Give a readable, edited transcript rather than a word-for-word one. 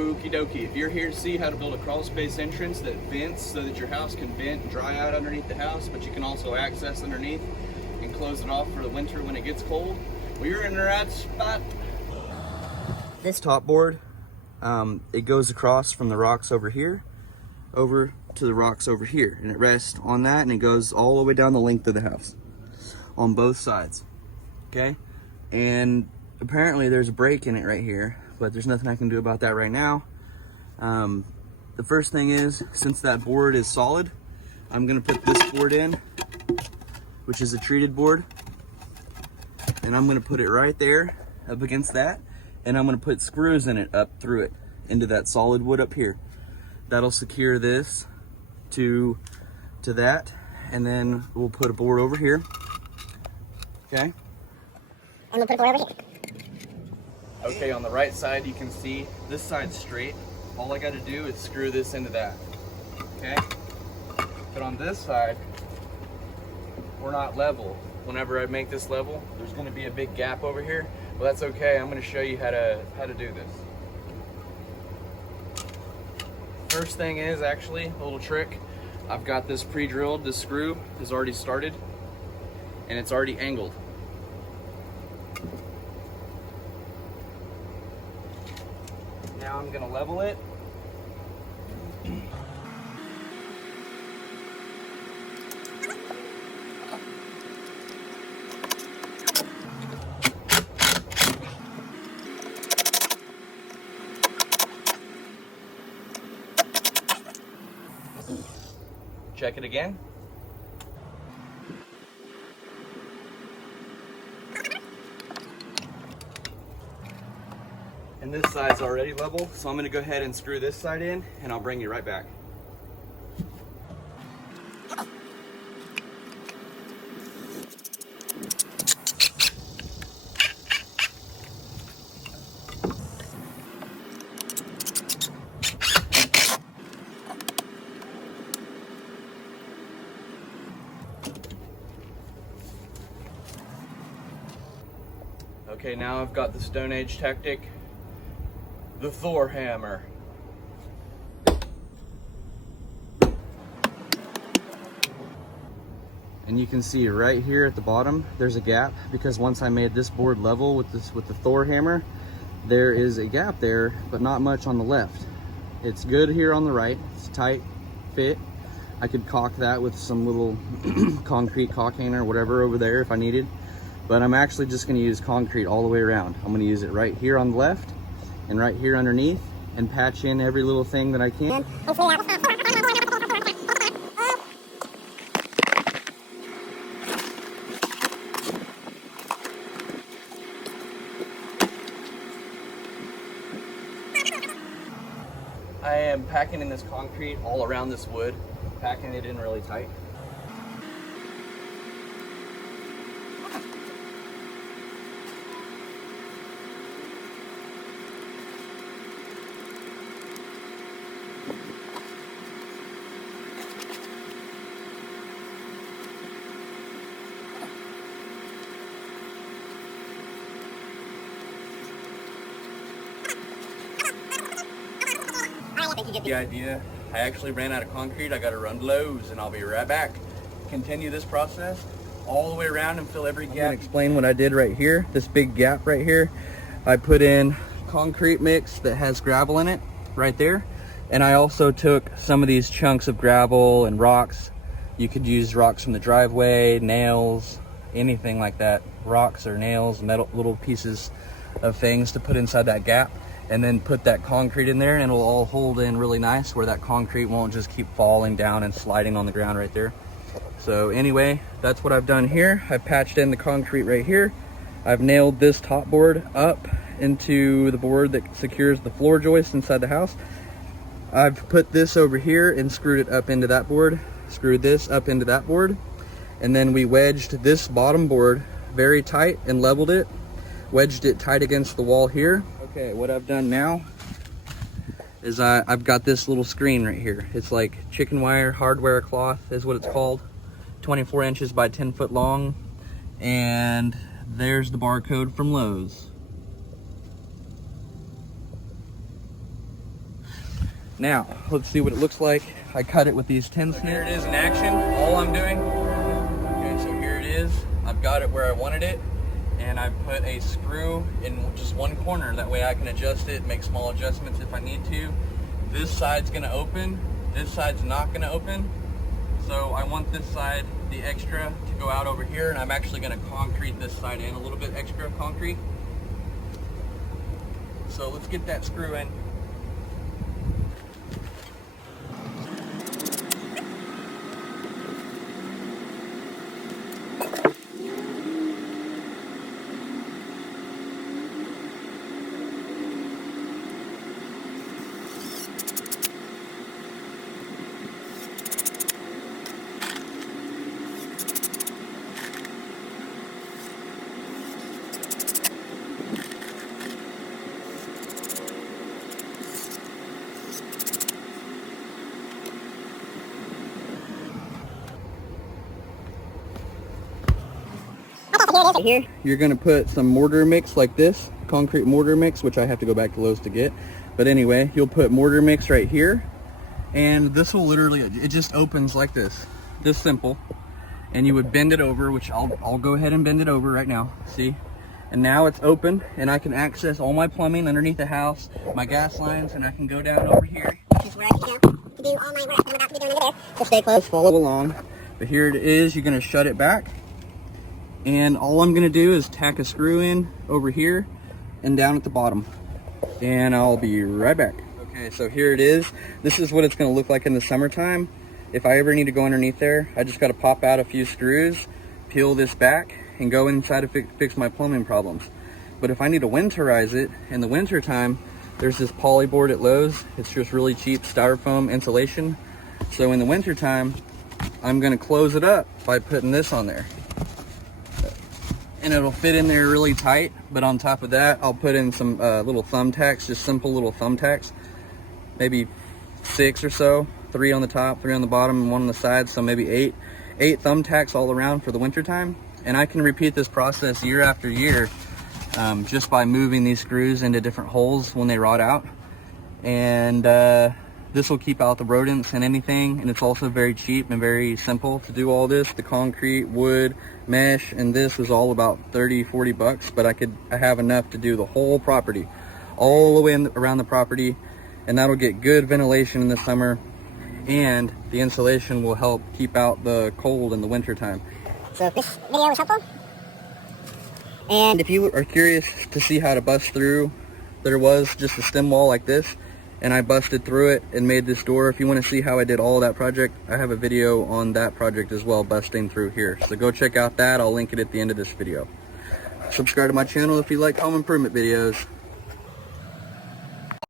Okie dokie, if you're here to see how to build a crawl space entrance that vents so that your house can vent and dry out underneath the house, but you can also access underneath and close it off for the winter when it gets cold, well, you're in the right spot. This top board, it goes across from the rocks over here over to the rocks over here, and it rests on that, and it goes all the way down the length of the house on both sides. Okay, and apparently there's a break in it right here, but there's nothing I can do about that right now. The first thing is, since that board is solid, I'm gonna put this board in, which is a treated board, and I'm gonna put it right there up against that, and I'm gonna put screws in it up through it into that solid wood up here. That'll secure this to that, and then we'll put a board over here. Okay. And we'll put a board over here. Okay, on the right side, you can see this side's straight. All I got to do is screw this into that. Okay. But on this side, we're not level. Whenever I make this level, there's going to be a big gap over here. Well, that's okay. I'm going to show you how to do this. First thing is actually a little trick. I've got this pre-drilled. This screw is already started, and it's already angled. Now I'm going to level it. Check it again. And this side's already level, so I'm going to go ahead and screw this side in, and I'll bring you right back. Okay, now I've got the Stone Age tactic, the Thor hammer. And you can see right here at the bottom, there's a gap, because once I made this board level with the Thor hammer, there is a gap there, but not much on the left. It's good here on the right, it's tight fit. I could caulk that with some little concrete caulking or whatever over there if I needed. But I'm actually just going to use concrete all the way around. I'm going to use it right here on the left and right here underneath, and patch in every little thing that I can. I am packing in this concrete all around this wood, packing it in really tight. The idea, I actually ran out of concrete. I got to run to Lowe's, and I'll be right back. Continue this process all the way around and fill every gap. I'm going to explain what I did right here. This big gap right here, I put in concrete mix that has gravel in it right there, and I also took some of these chunks of gravel and rocks. You could use rocks from the driveway, nails, anything like that, rocks or nails, metal, little pieces of things to put inside that gap, and then put that concrete in there, and it'll all hold in really nice where that concrete won't just keep falling down and sliding on the ground right there. So anyway, that's what I've done here. I've patched in the concrete right here. I've nailed this top board up into the board that secures the floor joist inside the house. I've put this over here and screwed it up into that board, screwed this up into that board, and then we wedged this bottom board very tight and leveled it, wedged it tight against the wall here. Okay, what I've done now is I've got this little screen right here. It's like chicken wire hardware cloth is what it's called. 24 inches by 10 foot long. And there's the barcode from Lowe's. Now, let's see what it looks like. I cut it with these 10 snips. Here it is in action, all I'm doing. Okay, so here it is. I've got it where I wanted it, and I put a screw in just one corner. That way I can adjust it, make small adjustments if I need to. This side's gonna open, this side's not gonna open. So I want this side, the extra, to go out over here, and I'm actually gonna concrete this side in a little bit extra concrete. So let's get that screw in. Here. You're going to put some mortar mix like this, concrete mortar mix, which I have to go back to Lowe's to get. But anyway, you'll put mortar mix right here, and this will literally, it just opens like this simple. And you would bend it over, which I'll go ahead and bend it over right now, see? And now it's open, and I can access all my plumbing underneath the house, my gas lines, and I can go down over here. This is where I can go to do all my work that I'm about to be doing over there. So stay close. Follow along. But here it is. You're going to shut it back. And all I'm going to do is tack a screw in over here and down at the bottom. And I'll be right back. Okay, so here it is. This is what it's going to look like in the summertime. If I ever need to go underneath there, I just got to pop out a few screws, peel this back, and go inside to fix my plumbing problems. But if I need to winterize it in the winter time, there's this poly board at Lowe's. It's just really cheap styrofoam insulation. So in the winter time, I'm going to close it up by putting this on there. And it'll fit in there really tight, but on top of that, I'll put in some little thumbtacks, just simple little thumbtacks, maybe 6 or so, 3 on the top, 3 on the bottom, and 1 on the side, so maybe 8 thumbtacks all around for the winter time. And I can repeat this process year after year, just by moving these screws into different holes when they rot out. And this will keep out the rodents and anything, and it's also very cheap and very simple to do all this. The concrete, wood, mesh, and this was all about 30-40 bucks, but I have enough to do the whole property, all the way around the property, and that'll get good ventilation in the summer, and the insulation will help keep out the cold in the winter time. So if this video was helpful, and if you are curious to see how to bust through, there was just a stem wall like this, and I busted through it and made this door. If you want to see how I did all of that project, I have a video on that project as well, busting through here. So go check out that. I'll link it at the end of this video. Subscribe to my channel if you like home improvement videos.